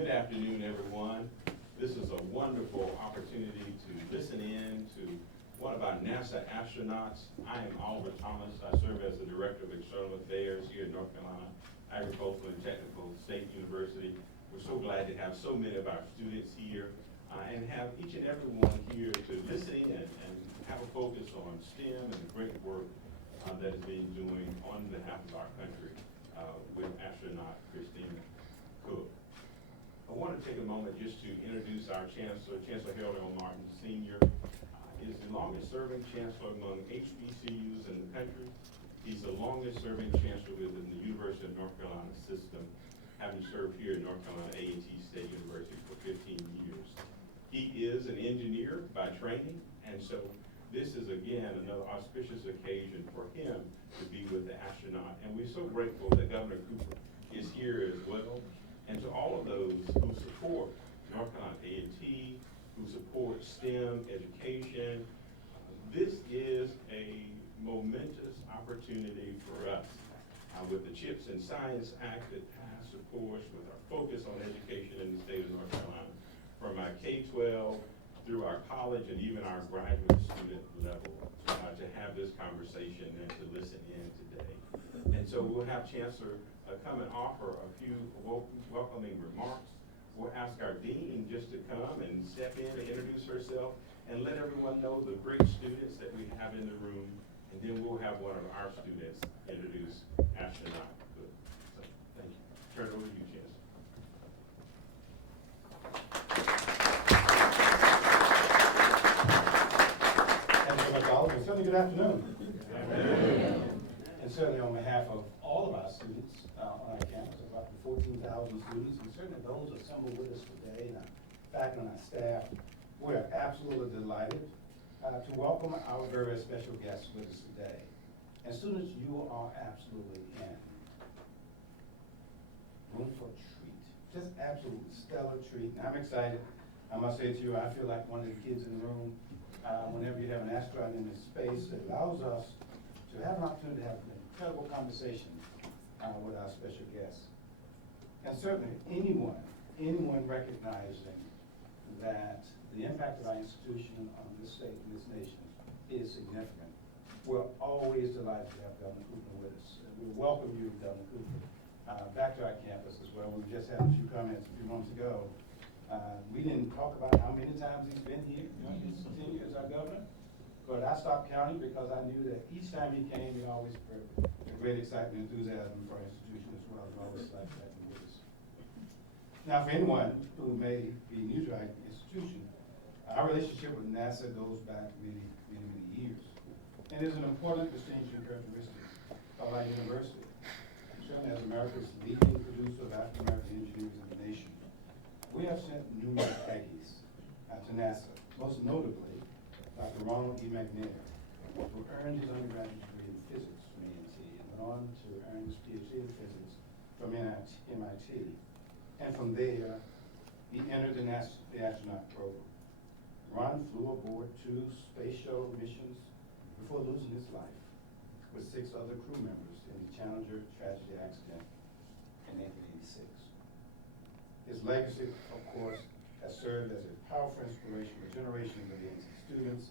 Good afternoon, everyone. This is a wonderful opportunity to listen in to one of our NASA astronauts. I am Oliver Thomas. I serve as the Director of External Affairs here at North Carolina Agricultural and Technical State University. We're so glad to have so many of our students here and have each and every one here to listen in and have a focus on STEM and the great work that is being doing on behalf of our country with astronaut Christina Koch. I want to take a moment just to introduce our Chancellor. Chancellor Harold L. Martin Sr. Is the longest serving Chancellor among HBCUs in the country. He's the longest serving Chancellor within the University of North Carolina system, having served here at North Carolina A&T State University for 15 years. He is an engineer by training, and so this is again another auspicious occasion for him to be with the astronaut. And we're so grateful that Governor Cooper is here as well. And to all of those who support North Carolina A&T, who support STEM education, this is a momentous opportunity for us. With the CHIPS and Science Act that passed, of course, with our focus on education in the state of North Carolina, from our K-12 through our college and even our graduate student level, to have this conversation and to listen in today. And so we'll have Chancellor come and offer a few welcoming remarks. We'll ask our dean just to come and step in and introduce herself and let everyone know the great students that we have in the room. And then we'll have one of our students introduce astronaut Cook. So, thank you. Turn it over to you, Chancellor. Thank you so much, Oliver. Certainly good afternoon. And certainly on behalf of all of our students on our campus, about 14,000 students, and certainly those assembled with us today, and our faculty and our staff, we're absolutely delighted to welcome our very special guests with us today. And students, you are absolutely in room for a treat, just absolute stellar treat. And I'm excited. I must say to you, I feel like one of the kids in the room. Whenever you have an astronaut in this space, it allows us to have an opportunity to have an incredible conversation with our special guests. And certainly anyone recognizing that the impact of our institution on this state and this nation is significant. We're always delighted to have Governor Cooper with us. We welcome you, Governor Cooper, back to our campus as well. We just had a few comments a few months ago. We didn't talk about how many times he's been here during his tenure as our governor, but I stopped counting because I knew that each time he came, he always spread a great excitement and enthusiasm for our institution as well. We always like that with us. Now, for anyone who may be new to our institution, our relationship with NASA goes back many years. And is an important distinguishing characteristic of our university. Certainly as America's leading producer of African-American engineers in the nation, we have sent numerous Aggies to NASA, most notably Dr. Ronald E. McNair, who earned his undergraduate degree in physics from A&T and went on to earn his PhD in physics from MIT. And from there, he entered the astronaut program. Ron flew aboard 2 space shuttle missions before losing his life with 6 other crew members in the Challenger tragedy accident in 1986. His legacy, of course, has served as a powerful inspiration for generations of A&T students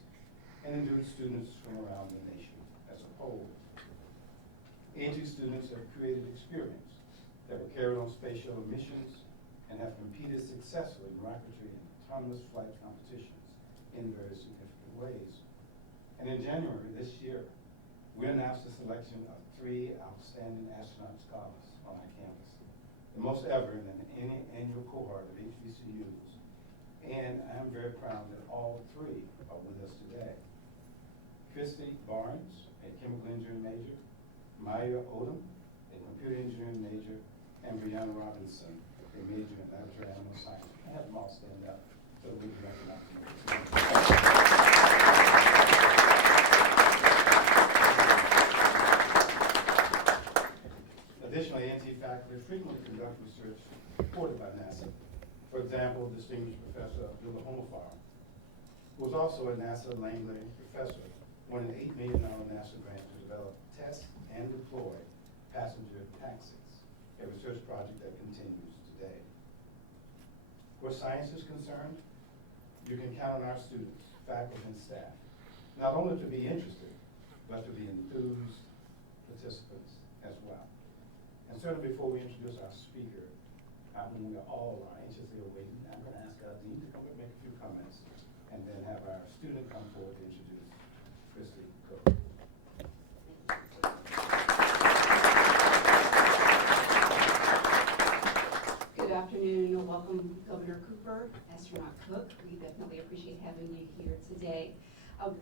and endured students from around the nation as a whole. A&T students have created experiments that were carried on space shuttle missions and have competed successfully in rocketry and autonomous flight competitions in very significant ways. And in January this year, we announced the selection of 3 outstanding astronaut scholars on our campus, the most ever in any annual cohort of HBCUs. And I'm very proud that all 3 are with us today. Christy Barnes, a chemical engineering major, Maya Odom, a computer engineering major, and Brianna Robinson, a major in laboratory animal science. I have them all stand up so we can recognize them. Additionally, A&T faculty frequently conduct research supported by NASA. For example, distinguished Professor Abdullah Homafar, who was also a NASA Langley professor, won an $8 million NASA grant to develop, test, and deploy passenger taxis, a research project that continues today. where science is concerned, you can count on our students, faculty, and staff, not only to be interested, but to be enthused participants as well. And certainly before we introduce our speaker, whom we all are anxiously awaiting, I'm going to ask our dean to come up and make a few comments, and then have our student come forward to introduce Christina Koch. Good afternoon, and welcome Governor Cooper, Astronaut Cook. We definitely appreciate having you here today.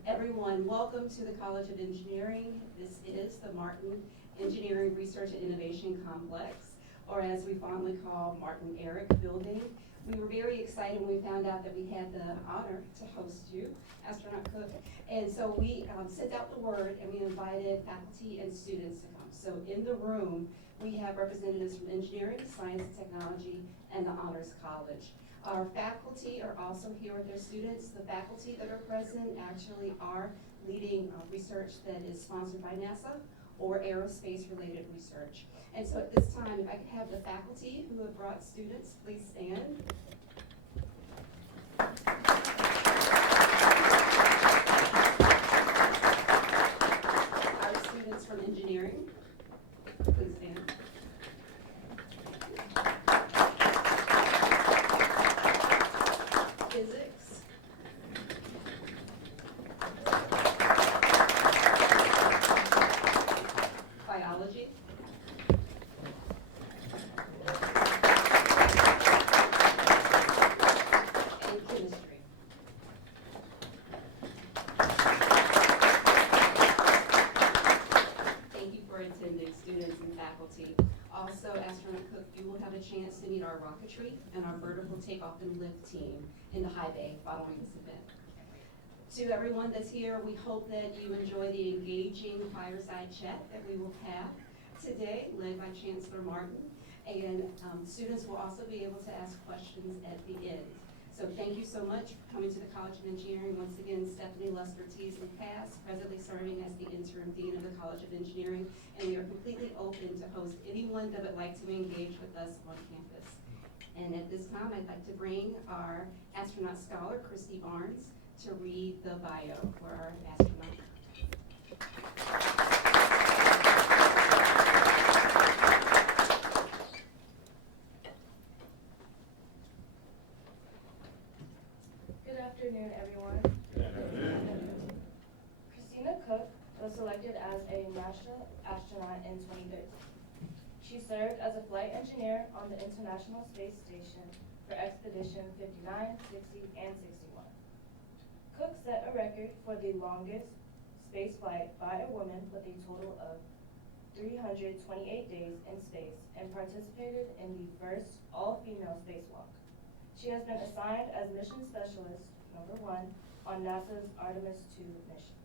Everyone, welcome to the College of Engineering. This is the Martin Engineering Research and Innovation Complex, or as we fondly call Martin Eric Building. We were very excited when we found out that we had the honor to host you, Astronaut Cook. And so we sent out the word and we invited faculty and students to come. So in the room, we have representatives from engineering, science, and technology, and the Honors College. Our faculty are also here with their students. The faculty that are present actually are leading research that is sponsored by NASA or aerospace-related research. And so at this time, if I could have the faculty who have brought students, please stand. Our students from engineering, please stand. Physics. Biology. And chemistry. Thank you for attending, students and faculty. Also, Astronaut Cook, you will have a chance to meet our rocketry and our vertical takeoff and lift team in the high bay following this event. To everyone that's here, we hope that you enjoy the engaging fireside chat that we will have today, led by Chancellor Martin. And students will also be able to ask questions at the end. So thank you so much for coming to the College of Engineering. Once again, Stephanie Lester-Teasley-Cass, presently serving as the interim dean of the College of Engineering, and we are completely open to host anyone that would like to engage with us on campus. And at this time, I'd like to bring our astronaut scholar, Christy Barnes, to read the bio for our astronaut. Good afternoon, everyone. Good afternoon. Christina Koch was selected as a national astronaut in 2013. She served as a flight engineer on the International Space Station for Expedition 59, 60, and 61. Cook set a record for the longest space flight by a woman with a total of 328 days in space and participated in the first all-female spacewalk. She has been assigned as Mission Specialist #1 on NASA's Artemis II mission.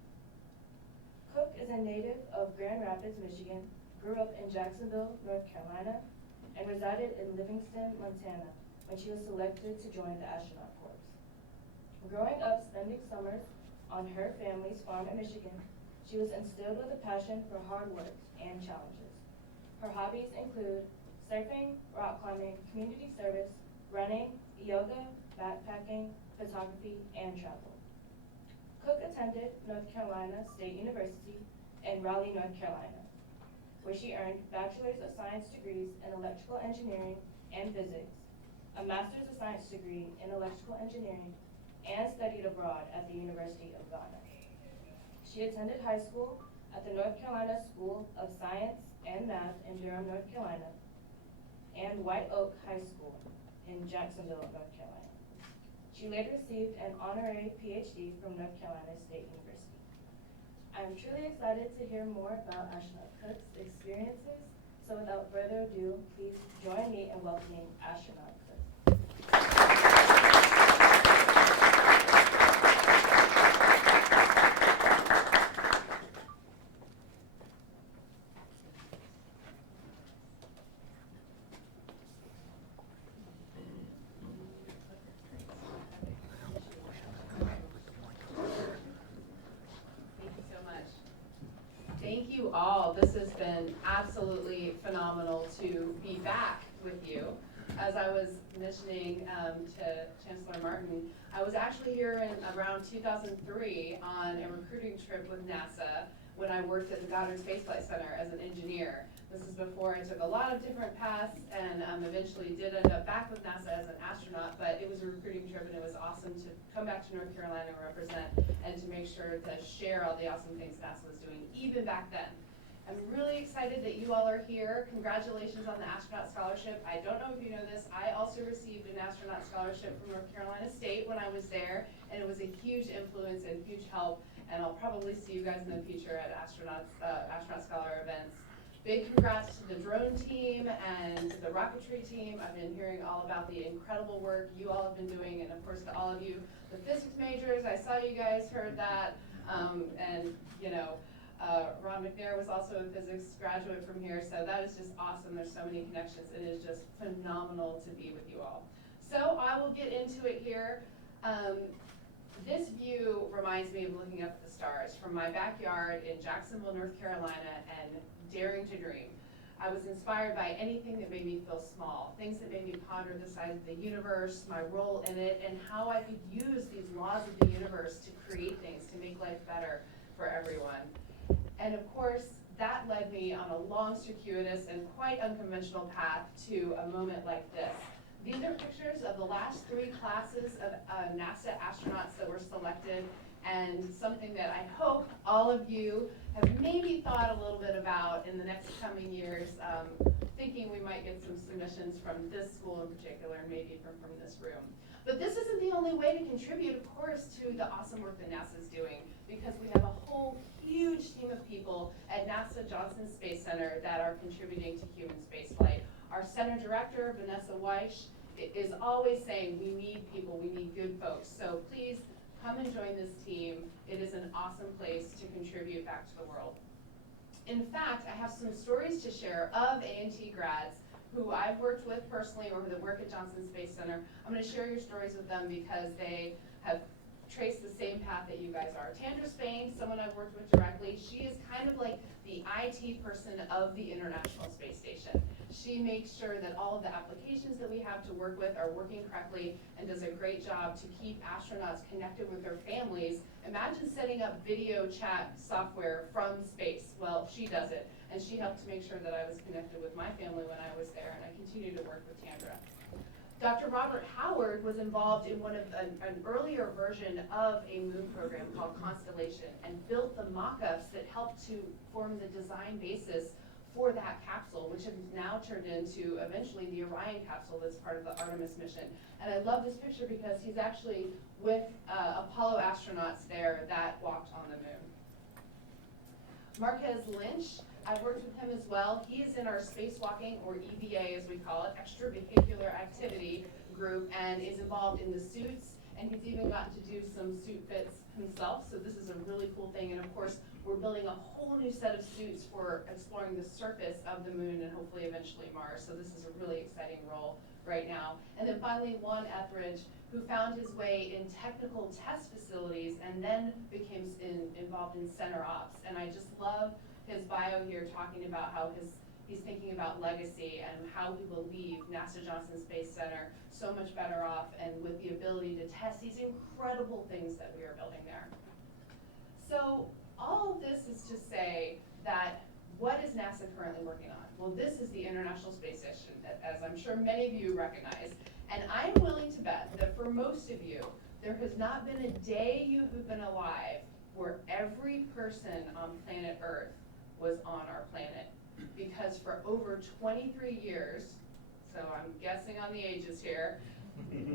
Cook is a native of Grand Rapids, Michigan, grew up in Jacksonville, North Carolina, and resided in Livingston, Montana, when she was selected to join the astronaut corps. Growing up spending summers on her family's farm in Michigan, she was instilled with a passion for hard work and challenges. Her hobbies include surfing, rock climbing, community service, running, yoga, backpacking, photography, and travel. Cook attended North Carolina State University in Raleigh, North Carolina, where she earned Bachelor's of Science degrees in Electrical Engineering and Physics, a Master's of Science degree in Electrical Engineering, and studied abroad at the University of Ghana. She attended high school at the North Carolina School of Science and Math in Durham, North Carolina, and White Oak High School in Jacksonville, North Carolina. She later received an honorary PhD from North Carolina State University. I am truly excited to hear more about Astronaut Cook's experiences, so without further ado, please join me in welcoming Astronaut Cook. Thank you all. This has been absolutely phenomenal to be back with you. as I was mentioning to Chancellor Martin, I was actually here in around 2003 on a recruiting trip with NASA when I worked at the Goddard Space Flight Center as an engineer. This is before I took a lot of different paths and eventually did end up back with NASA as an astronaut, but it was a recruiting trip and it was awesome to come back to North Carolina and represent and to make sure to share all the awesome things NASA was doing even back then. I'm really excited that you all are here. Congratulations on the astronaut scholarship. I don't know if you know this, I also received an astronaut scholarship from North Carolina State when I was there, and it was a huge influence and huge help, and I'll probably see you guys in the future at astronaut scholar events. Big congrats to the drone team and to the rocketry team. I've been hearing all about the incredible work you all have been doing, and of course to all of you, the physics majors, I saw you guys heard that, and you know, Ron McNair was also a physics graduate from here, so that is just awesome. There's so many connections. It is just phenomenal to be with you all. So I will get into it here. This view reminds me of looking up at the stars from my backyard in Jacksonville, North Carolina, and daring to dream. I was inspired by anything that made me feel small, things that made me ponder the size of the universe, my role in it, and how I could use these laws of the universe to create things, to make life better for everyone. And of course, that led me on a long, circuitous, and quite unconventional path to a moment like this. These are pictures of the last 3 classes of NASA astronauts that were selected, and something that I hope all of you have maybe thought a little bit about in the next coming years, thinking we might get some submissions from this school in particular, and maybe from this room. But this isn't the only way to contribute, of course, to the awesome work that NASA's doing, because we have a whole huge team of people at NASA Johnson Space Center that are contributing to human spaceflight. Our center director, Vanessa Weish, is always saying we need people, we need good folks. So please come and join this team. It is an awesome place to contribute back to the world. In fact, I have some stories to share of A&T grads who I've worked with personally or that work at Johnson Space Center. I'm going to share your stories with them because they have traced the same path that you guys are. Tandra Spain, someone I've worked with directly, she is kind of like the IT person of the International Space Station. She makes sure that all of the applications that we have to work with are working correctly and does a great job to keep astronauts connected with their families. Imagine setting up video chat software from space. Well, she does it, and she helped to make sure that I was connected with my family when I was there, and I continue to work with Tandra. Dr. Robert Howard was involved in an earlier version of a moon program called Constellation and built the mock-ups that helped to form the design basis for that capsule, which has now turned into eventually the Orion capsule that's part of the Artemis mission. And I love this picture because he's actually with Apollo astronauts there that walked on the moon. Marquez Lynch, I've worked with him as well. He is in our spacewalking, or EVA as we call it, extravehicular activity group, and is involved in the suits, and he's even gotten to do some suit fits himself, so this is a really cool thing. And of course, we're building a whole new set of suits for exploring the surface of the moon and hopefully eventually Mars, so this is a really exciting role right now. And then finally, Juan Etheridge, who found his way in technical test facilities and then became involved in center ops. And I just love his bio here, talking about how he's thinking about legacy and how he will leave NASA Johnson Space Center so much better off and with the ability to test these incredible things that we are building there. So all of this is to say that what is NASA currently working on? Well, this is the International Space Station, as I'm sure many of you recognize. And I'm willing to bet that for most of you, there has not been a day you have been alive where every person on planet Earth was on our planet. Because for over 23 years, so I'm guessing on the ages here,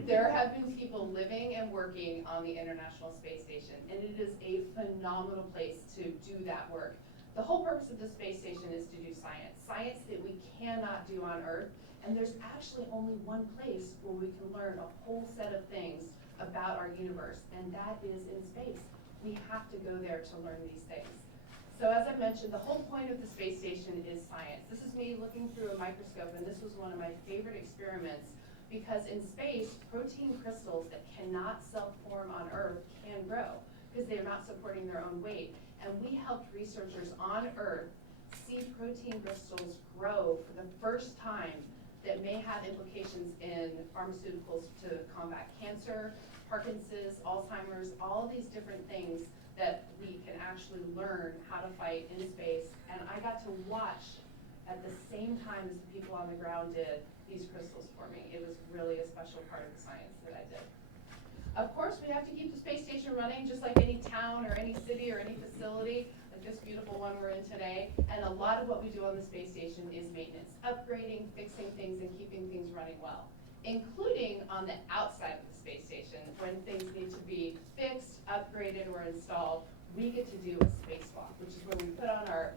there have been people living and working on the International Space Station, and it is a phenomenal place to do that work. The whole purpose of the space station is to do science, science that we cannot do on Earth, and there's actually only one place where we can learn a whole set of things about our universe, and that is in space. We have to go there to learn these things. So as I mentioned, the whole point of the space station is science. This is me looking through a microscope, and this was one of my favorite experiments, because in space, protein crystals that cannot self-form on Earth can grow because they're not supporting their own weight. And we helped researchers on Earth see protein crystals grow for the first time that may have implications in pharmaceuticals to combat cancer, Parkinson's, Alzheimer's, all of these different things that we can actually learn how to fight in space. And I got to watch at the same time as the people on the ground did these crystals for me. It was really a special part of the science that I did. Of course, we have to keep the space station running, just like any town or any city or any facility, like this beautiful one we're in today. And a lot of what we do on the space station is maintenance, upgrading, fixing things, and keeping things running well, including on the outside of the space station. When things need to be fixed, upgraded, or installed, we get to do a spacewalk, which is where we put on our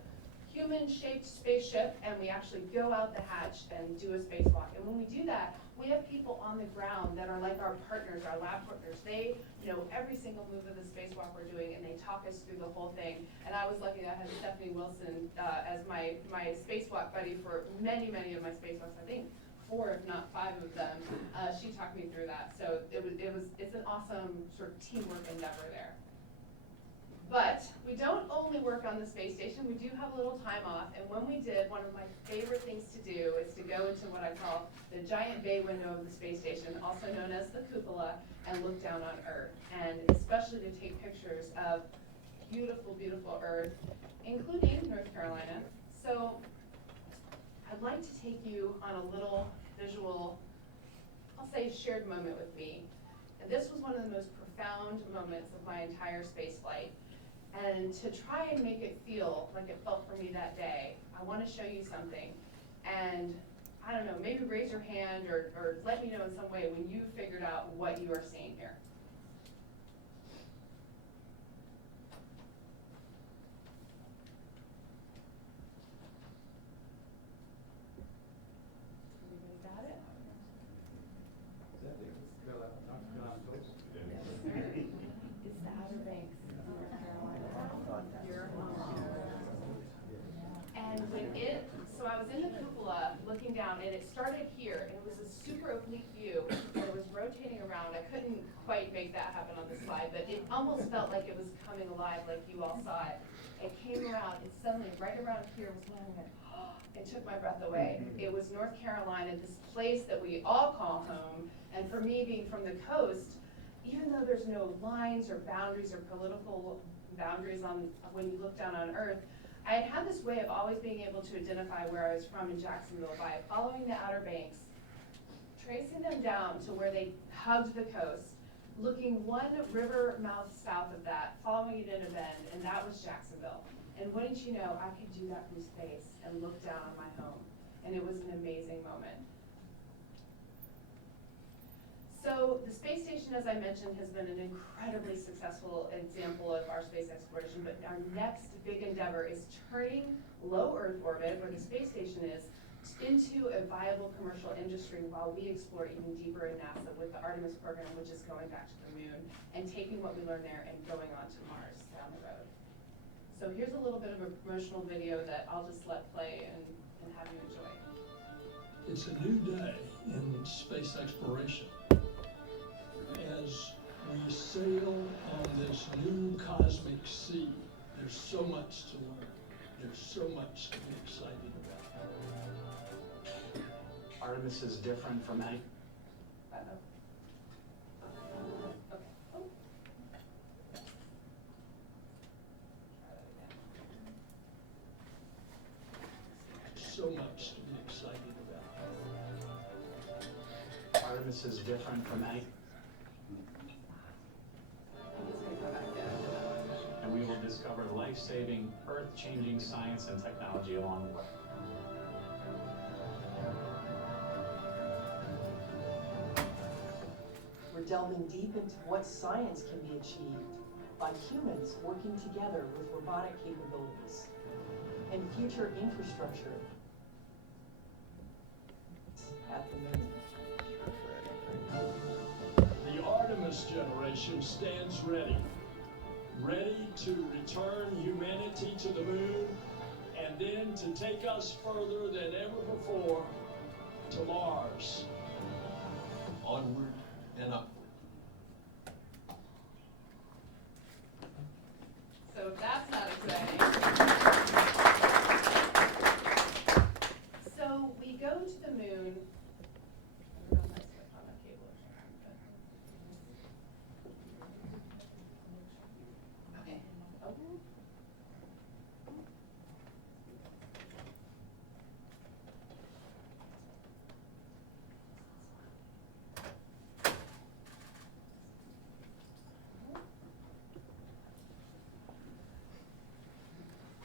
human-shaped spaceship and we actually go out the hatch and do a spacewalk. And when we do that, we have people on the ground that are like our partners, our lab partners. They know every single move of the spacewalk we're doing, and they talk us through the whole thing. And I was lucky I had Stephanie Wilson as my spacewalk buddy for many, many of my spacewalks. I think 4, if not 5 of them. She talked me through that. So it's an awesome sort of teamwork endeavor there. But we don't only work on the space station, we do have a little time off, and when we did, one of my favorite things to do is to go into what I call the giant bay window of the space station, also known as the cupola, and look down on Earth, and especially to take pictures of beautiful, beautiful Earth, including North Carolina. So I'd like to take you on a little visual, I'll say shared moment with me. And this was one of the most profound moments of my entire space flight. And to try and make it feel like it felt for me that day, I want to show you something. And I don't know, maybe raise your hand or let me know in some way when you figured out what you are seeing here. Everybody got it? Is that the North Carolina coast? Yes, sir. It's the Outer Banks of North Carolina. And so I was in the cupola looking down, and it started here, and it was a super oblique view, and it was rotating around. I couldn't quite make that happen on the slide, but it almost felt like it was coming alive, like you all saw it. It came around, and suddenly, right around here was when I went, oh, it took my breath away. It was North Carolina, this place that we all call home, and for me, being from the coast, even though there's no lines or boundaries or political boundaries on when you look down on Earth, I had this way of always being able to identify where I was from in Jacksonville by following the Outer Banks, tracing them down to where they hugged the coast, looking one river mouth south of that, following it in a bend, and that was Jacksonville. And wouldn't you know, I could do that from space and look down on my home. And it was an amazing moment. So the space station, as I mentioned, has been an incredibly successful example of our space exploration, but our next big endeavor is turning low Earth orbit, where the space station is, into a viable commercial industry while we explore even deeper in NASA with the Artemis program, which is going back to the moon, and taking what we learned there and going on to Mars down the road. So here's a little bit of a promotional video that I'll just let play and have you enjoy. It's a new day in space exploration. As we sail on this new cosmic sea, there's so much to learn. There's so much to be excited about. Artemis is different from any. Okay. Oh. Try that again. So much to be excited about. Artemis is different from any. And we will discover life-saving, earth-changing science and technology along the way. We're delving deep into what science can be achieved by humans working together with robotic capabilities and future infrastructure at the moon. The Artemis generation stands ready to return humanity to the moon and then to take us further than ever before to Mars. Onward and upward. So if that's not exciting. So we go to the moon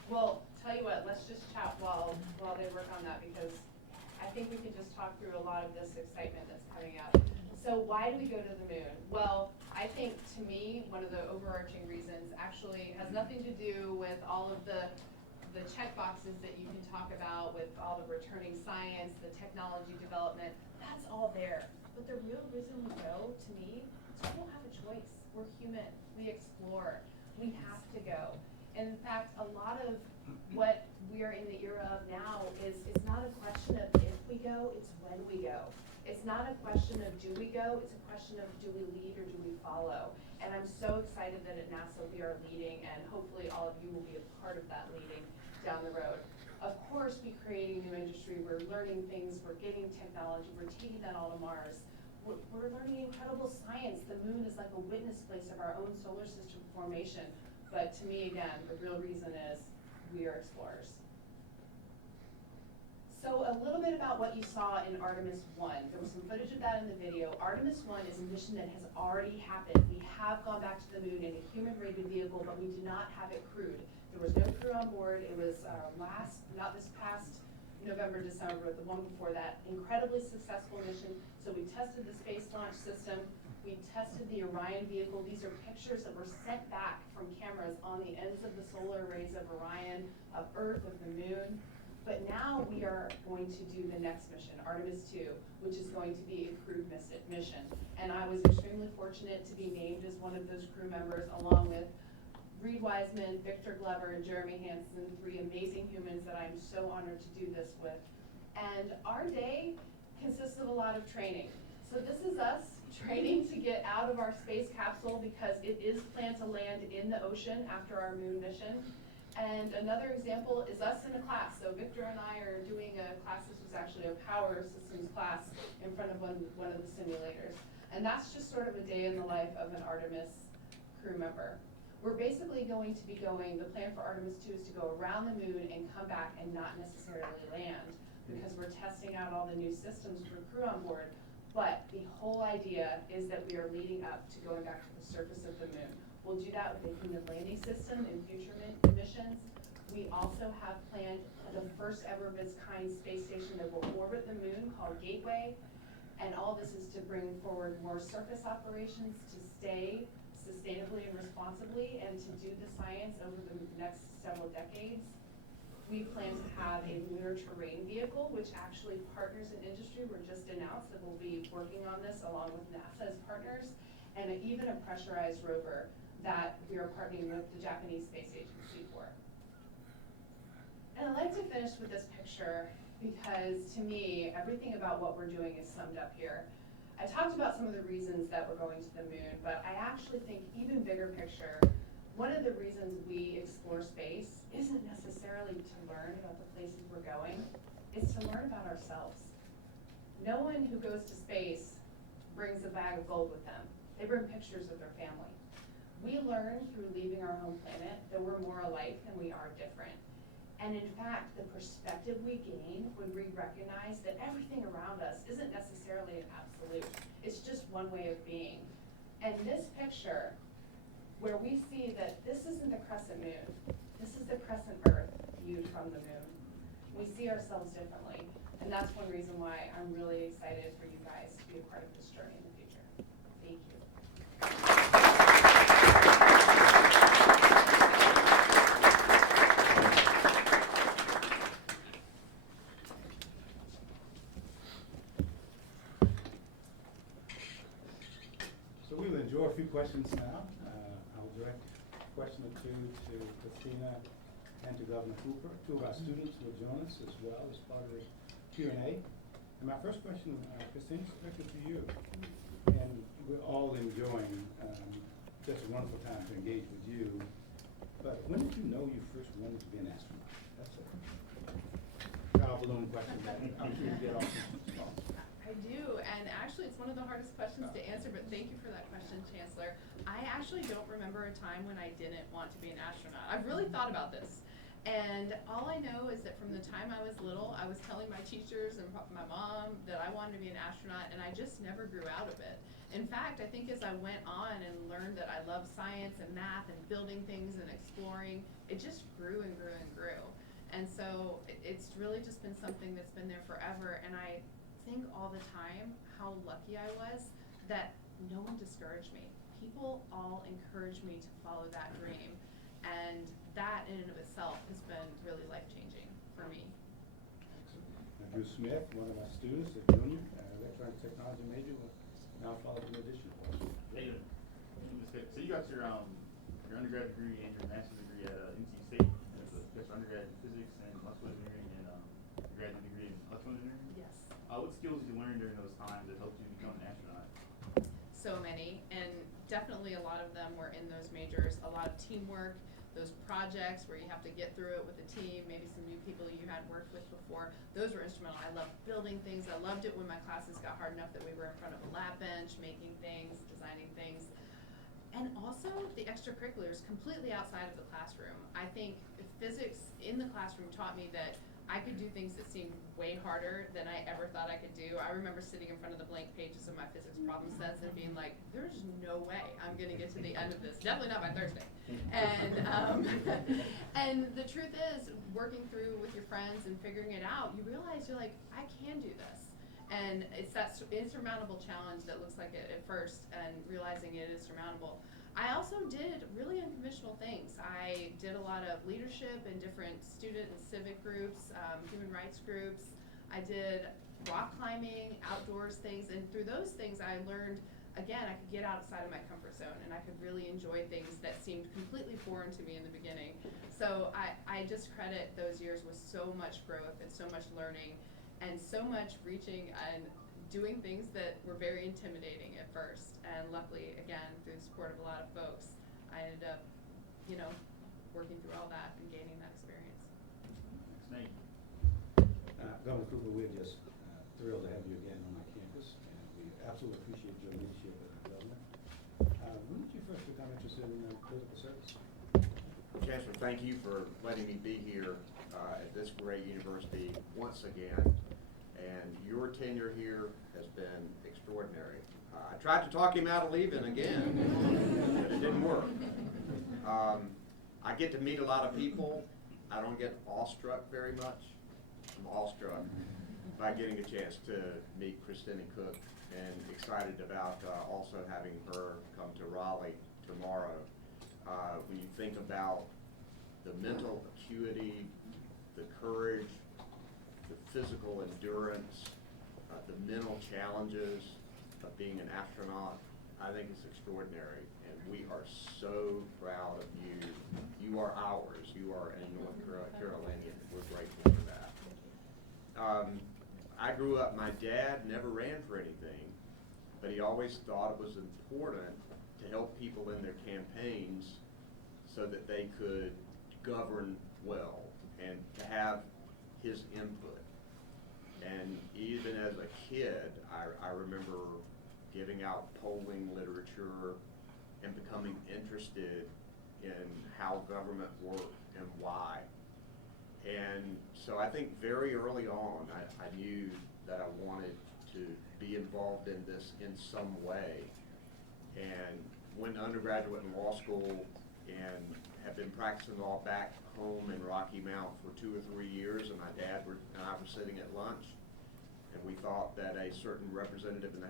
Well, tell you what, let's just chat while they work on that, because I think we can just talk through a lot of this excitement that's coming out. So why do we go to the moon? Well, I think, to me, one of the overarching reasons actually has nothing to do with all of the check boxes that you can talk about with all the returning science, the technology development. That's all there. But the real reason we go, to me, is we don't have a choice. We're human. We explore. We have to go. And in fact, a lot of what we are in the era of now is it's not a question of if we go, it's when we go. It's not a question of do we go, it's a question of do we lead or do we follow. And I'm so excited that at NASA we are leading, and hopefully all of you will be a part of that leading down the road. Of course, we're creating new industry, we're learning things, we're getting technology, we're taking that all to Mars. We're learning incredible science. The moon is like a witness place of our own solar system formation. But to me, again, the real reason is we are explorers. So a little bit about what you saw in Artemis 1. There was some footage of that in the video. Artemis 1 is a mission that has already happened. We have gone back to the moon in a human-rated vehicle, but we did not have it crewed. There was no crew on board. It was not this past November, December, the one before that. Incredibly successful mission. So we tested the Space Launch System. We tested the Orion vehicle. These are pictures that were sent back from cameras on the ends of the solar arrays of Orion, of Earth, of the moon. But now we are going to do the next mission, Artemis 2, which is going to be a crewed mission. And I was extremely fortunate to be named as one of those crew members, along with Reed Wiseman, Victor Glover, and Jeremy Hansen, 3 amazing humans that I'm so honored to do this with. And our day consists of a lot of training. So this is us training to get out of our space capsule, because it is planned to land in the ocean after our moon mission. And another example is us in a class. So Victor and I are doing a class, this was actually a power systems class in front of one of the simulators. And that's just sort of a day in the life of an Artemis crew member. We're basically going to be the plan for Artemis 2 is to go around the moon and come back and not necessarily land, because we're testing out all the new systems for crew on board. But the whole idea is that we are leading up to going back to the surface of the moon. We'll do that with a human landing system in future missions. We also have planned the first ever of its kind space station that will orbit the moon, called Gateway. And all this is to bring forward more surface operations to stay sustainably and responsibly, and to do the science over the next several decades. We plan to have a lunar terrain vehicle, which actually partners in industry were just announced that we'll be working on this along with NASA as partners, and even a pressurized rover that we are partnering with the Japanese Space Agency for. And I'd like to finish with this picture, because to me, everything about what we're doing is summed up here. I talked about some of the reasons that we're going to the moon, but I actually think even bigger picture, one of the reasons we explore space isn't necessarily to learn about the places we're going, it's to learn about ourselves. No one who goes to space brings a bag of gold with them. They bring pictures of their family. We learn through leaving our home planet that we're more alike than we are different. And in fact, the perspective we gain when we recognize that everything around us isn't necessarily an absolute. It's just one way of being. And this picture, where we see that this isn't the crescent moon, this is the crescent Earth viewed from the moon. We see ourselves differently. And that's one reason why I'm really excited for you guys to be a part of this journey in the future. Thank you. So we will enjoy a few questions now. I'll direct a question or two to Christina and to Governor Cooper. 2 of our students will join us as well as part of the Q&A. And my first question, Christina, is directed to you. And we're all enjoying just a wonderful time to engage with you. But when did you know you first wanted to be an astronaut? That's a power balloon question that I'm sure you get often. I do, and actually it's one of the hardest questions to answer, but thank you for that question, Chancellor. I actually don't remember a time when I didn't want to be an astronaut. I've really thought about this. And all I know is that from the time I was little, I was telling my teachers and my mom that I wanted to be an astronaut, and I just never grew out of it. In fact, I think as I went on and learned that I love science and math and building things and exploring, it just grew and grew and grew. And so it's really just been something that's been there forever, and I think all the time how lucky I was that no one discouraged me. People all encouraged me to follow that dream, and that in and of itself has been really life-changing for me. Excellent. Drew Smith, one of my students, a junior, electronic technology major, will now follow an additional question. Hey, so you got your undergrad degree and your master's degree at NC State. That's undergrad in physics and electrical engineering, and your graduate degree in electrical engineering. Yes. What skills did you learn during those times that helped you become an astronaut? So many, and definitely a lot of them were in those majors. A lot of teamwork, those projects where you have to get through it with a team, maybe some new people you hadn't worked with before. Those were instrumental. I loved building things. I loved it when my classes got hard enough that we were in front of a lab bench, making things, designing things. And also the extracurriculars completely outside of the classroom. I think physics in the classroom taught me that I could do things that seemed way harder than I ever thought I could do. I remember sitting in front of the blank pages of my physics problem sets and being like, there's no way I'm gonna get to the end of this. Definitely not by Thursday. And and the truth is, working through with your friends and figuring it out, you realize you're like, I can do this. And it's that insurmountable challenge that looks like it at first, and realizing it is surmountable. I also did really unconventional things. I did a lot of leadership in different student and civic groups, human rights groups. I did rock climbing, outdoors things, and through those things I learned, again, I could get outside of my comfort zone, and I could really enjoy things that seemed completely foreign to me in the beginning. So I just credit those years with so much growth and so much learning and so much reaching and doing things that were very intimidating at first. And luckily, again, through the support of a lot of folks, I ended up, working through all that and gaining that experience. Thanks, Nate. Governor Cooper, we're just thrilled to have you again on our campus, and we absolutely appreciate your leadership as a governor. When did you first become interested in political service? Chancellor, thank you for letting me be here at this great university once again. And your tenure here has been extraordinary. I tried to talk him out of leaving again, but it didn't work. I get to meet a lot of people. I don't get awestruck very much. I'm awestruck by getting a chance to meet Christina Koch, and excited about also having her come to Raleigh tomorrow. When you think about the mental acuity, the courage, the physical endurance, the mental challenges of being an astronaut, I think it's extraordinary, and we are so proud of you. You are ours. You are a North Carolinian. We're grateful for that. I grew up, my dad never ran for anything, but he always thought it was important to help people in their campaigns so that they could govern well and to have his input. And even as a kid, I remember giving out polling literature and becoming interested in how government worked and why. And so I think very early on, I knew that I wanted to be involved in this in some way. And went to undergraduate in law school and have been practicing law back home in Rocky Mount for 2 or 3 years, and my dad and I were sitting at lunch, and we thought that a certain representative in the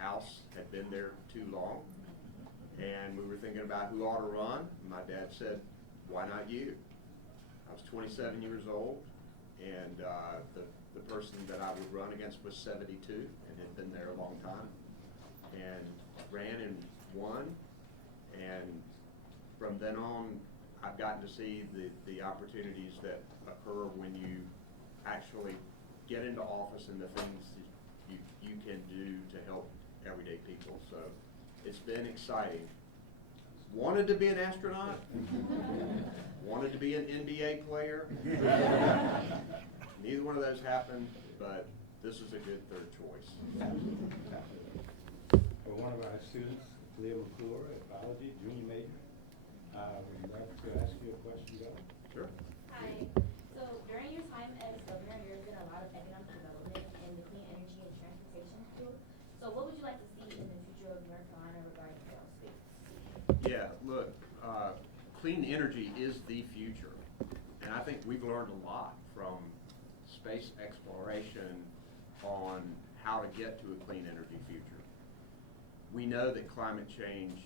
House had been there too long, and we were thinking about who ought to run. My dad said, "Why not you?" I was 27 years old, and the person that I would run against was 72 and had been there a long time, and ran and won. And from then on, I've gotten to see the opportunities that occur when you actually get into office and the things that you can do to help everyday people. So it's been exciting. Wanted to be an astronaut, wanted to be an NBA player. Neither one of those happened, but this is a good third choice. For one of our students, Leah McClure, at biology, junior major, we'd love to ask you a question, Governor. Sure. So what would you like to see in the future of North Carolina regarding aerospace? Yeah, look, clean energy is the future. And I think we've learned a lot from space exploration on how to get to a clean energy future. We know that climate change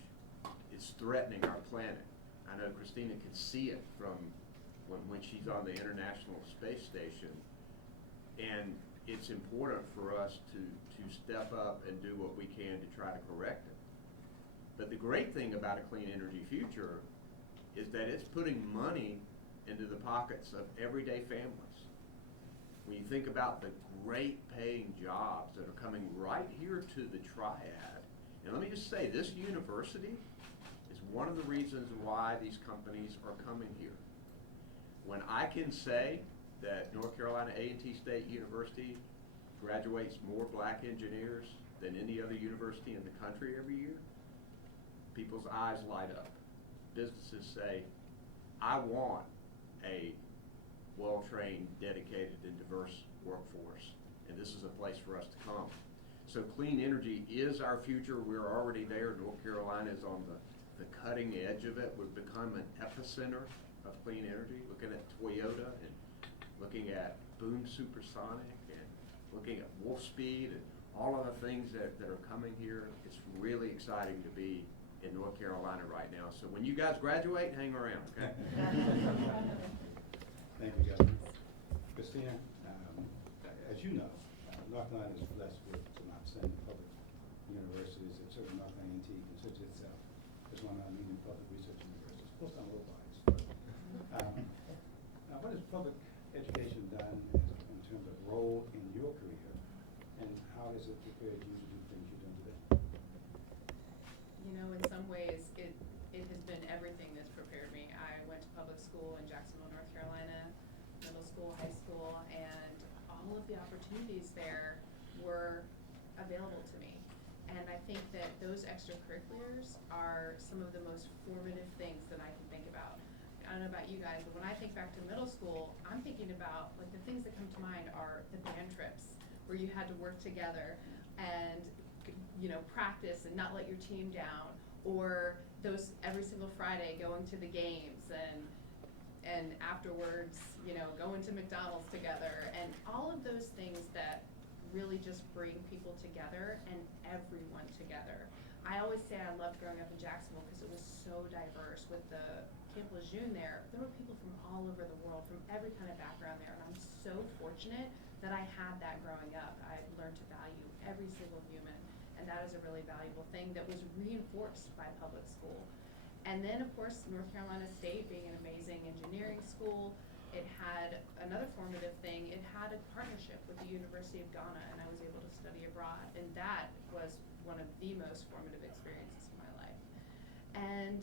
is threatening our planet. I know Christina can see it from when she's on the International Space Station. And it's important for us to step up and do what we can to try to correct it. But the great thing about a clean energy future is that it's putting money into the pockets of everyday families. When you think about the great paying jobs that are coming right here to the Triad, and let me just say, this university is one of the reasons why these companies are coming here. When I can say that North Carolina A&T State University graduates more black engineers than any other university in the country every year, people's eyes light up. Businesses say, I want a well-trained, dedicated, and diverse workforce, and this is a place for us to come. So clean energy is our future. We're already there. North Carolina is on the cutting edge of it. We've become an epicenter of clean energy, looking at Toyota and looking at Boom Supersonic and looking at Wolfspeed and all of the things that are coming here. It's really exciting to be in North Carolina right now. So when you guys graduate, hang around, okay? Thank you, Governor. Christina, as you know, North Carolina is blessed with some outstanding public universities. It's certainly North Carolina A&T considers itself as one of our leading public research universities. Of course, I'm biased. Now, what has public education done in terms of role in your career, and how has it prepared you to do things you're doing today? You know, in some ways, it has been everything that's prepared me. I went to public school in Jacksonville, North Carolina, middle school, high school, and all of the opportunities there were available to me. And I think that those extracurriculars are some of the most formative things that I can think about. I don't know about you guys, but when I think back to middle school, I'm thinking about, like, the things that come to mind are the band trips, where you had to work together and, you know, practice and not let your team down, or those every single Friday going to the games and afterwards, you know, going to McDonald's together, and all of those things that really just bring people together and everyone together. I always say I loved growing up in Jacksonville because it was so diverse. With the Camp Lejeune there were people from all over the world, from every kind of background there, and I'm so fortunate that I had that growing up. I learned to value every single human, and that is a really valuable thing that was reinforced by public school. And then, of course, North Carolina State being an amazing engineering school, it had another formative thing. It had a partnership with the University of Ghana, and I was able to study abroad, and that was one of the most formative experiences of my life. And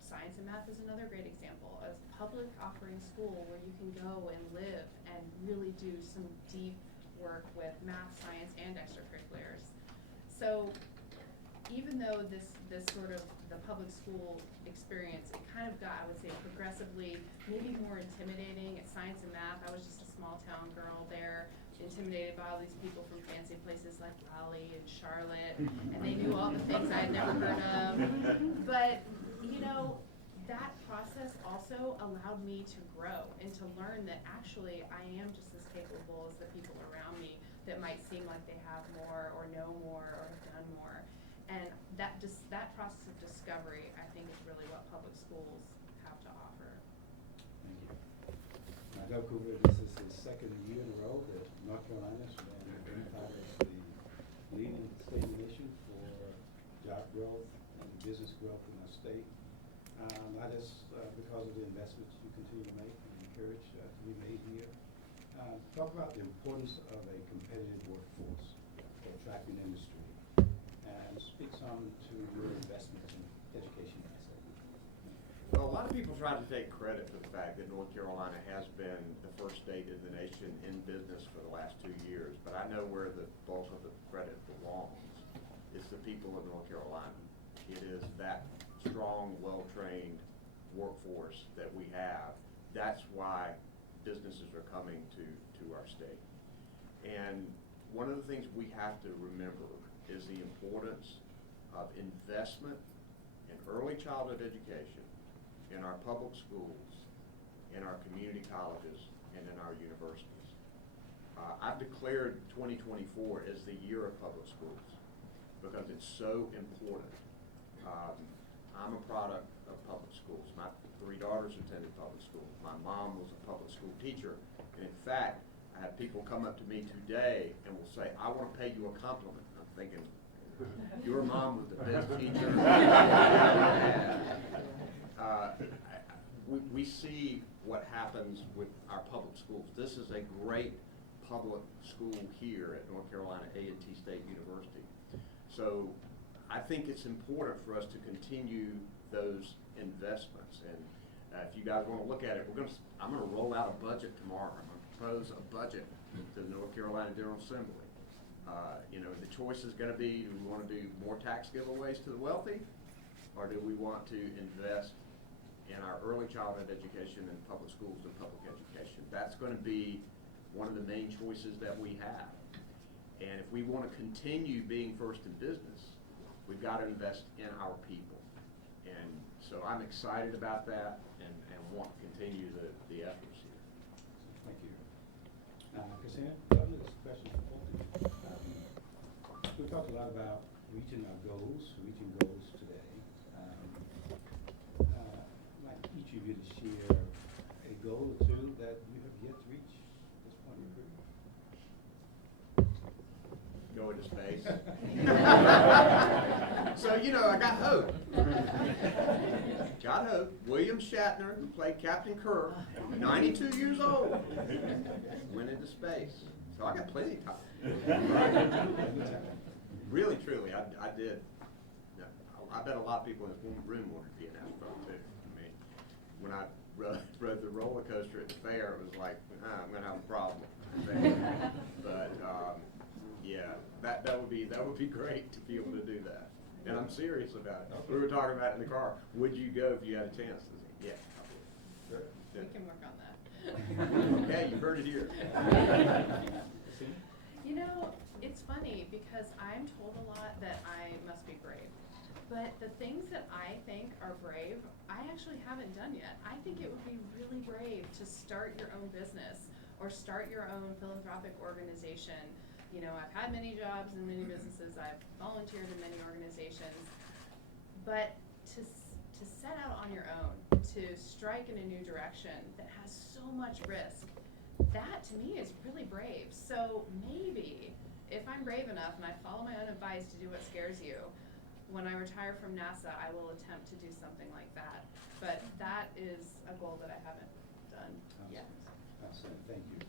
science and math is another great example. A public offering school where you can go and live and really do some deep work with math, science, and extracurriculars. So even though this sort of the public school experience, it kind of got, I would say, progressively maybe more intimidating. At science and math, I was just a small town girl there, intimidated by all these people from fancy places like Raleigh and Charlotte, and they knew all the things I had never heard of. But, you know, that process also allowed me to grow and to learn that actually I am just as capable as the people around me that might seem like they have more or know more or have done more. And that process of discovery, I think, is really what public schools have to offer. Thank you. Now, Doug Cooper, this is his second year in a row that North Carolina has been identified as the leading state in the nation for job growth and business growth in our state. Not just because of the investments you continue to make and encourage to be made here. Talk about the importance of a competitive workforce for attracting industry, and speak some to your investments in education asset. Well, a lot of people try to take credit for the fact that North Carolina has been the first state in the nation in business for the last 2 years, but I know where the bulk of the credit belongs. It's the people of North Carolina. It is that strong, well-trained workforce that we have. That's why businesses are coming to our state. And one of the things we have to remember is the importance of investment in early childhood education in our public schools, in our community colleges, and in our universities. I've declared 2024 as the year of public schools because it's so important. I'm a product of public schools. My 3 daughters attended public school. My mom was a public school teacher. And in fact, I have people come up to me today and will say, I want to pay you a compliment. I'm thinking, your mom was the best teacher I ever had. We see what happens with our public schools. This is a great public school here at North Carolina A&T State University. So I think it's important for us to continue those investments. And if you guys want to look at it, I'm going to roll out a budget tomorrow. I'm going to propose a budget to the North Carolina General Assembly. You know, the choice is going to be, do we want to do more tax giveaways to the wealthy, or do we want to invest in our early childhood education and public schools and public education? That's going to be one of the main choices that we have. And if we want to continue being first in business, we've got to invest in our people. And so I'm excited about that and want to continue the efforts here. Thank you. Christina, Governor, this question is for you. We talked a lot about reaching our goals, today. I'd like each of you to share a goal or two that you have yet to reach at this point in your career. Go into space. So, you know, I got hope. Got hope. William Shatner, who played Captain Kirk, 92 years old, went into space. So I got plenty of time. Really, truly, I did. I bet a lot of people in this room wanted to be an astronaut too. I mean, when I rode the roller coaster at the fair, it was like, I'm gonna have a problem. But yeah, that would be great to be able to do that. And I'm serious about it. We were talking about it in the car. Would you go if you had a chance? Yeah, I would. We can work on that. Okay, you heard it here. You know, it's funny because I'm told a lot that I must be brave. But the things that I think are brave, I actually haven't done yet. I think it would be really brave to start your own business or start your own philanthropic organization. You know, I've had many jobs in many businesses, I've volunteered in many organizations, but to set out on your own, to strike in a new direction that has so much risk, that to me is really brave. So maybe if I'm brave enough and I follow my own advice to do what scares you, when I retire from NASA, I will attempt to do something like that. But that is a goal that I haven't done yet. Awesome. Thank you.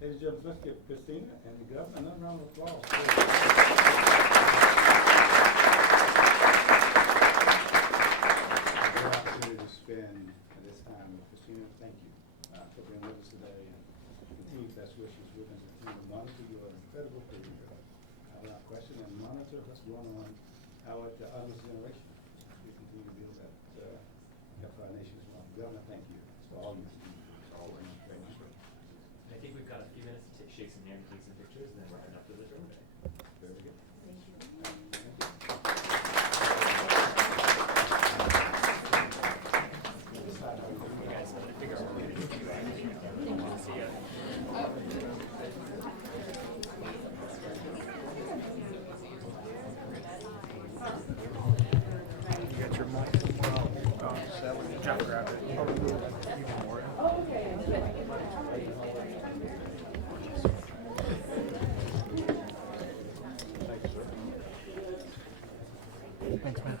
Ladies and gentlemen, let's give Christina and the Governor another round of applause. Good opportunity to spend this time with Christina. Thank you for being with us today, and continue best wishes. We're going to continue to monitor your incredible career without question and monitor what's going on out at the other generation. We continue to build that help our nation as well. Governor, thank you for all you do. Always. Thank you. I think we've got a few minutes to shake some hands, take some pictures, and then we're heading up to the drone bay. Very good. Thank you. You guys figure out what we're going to do. See ya. You got your mic. Jeff grabbed it. Even more. Oh, okay. Thanks, man.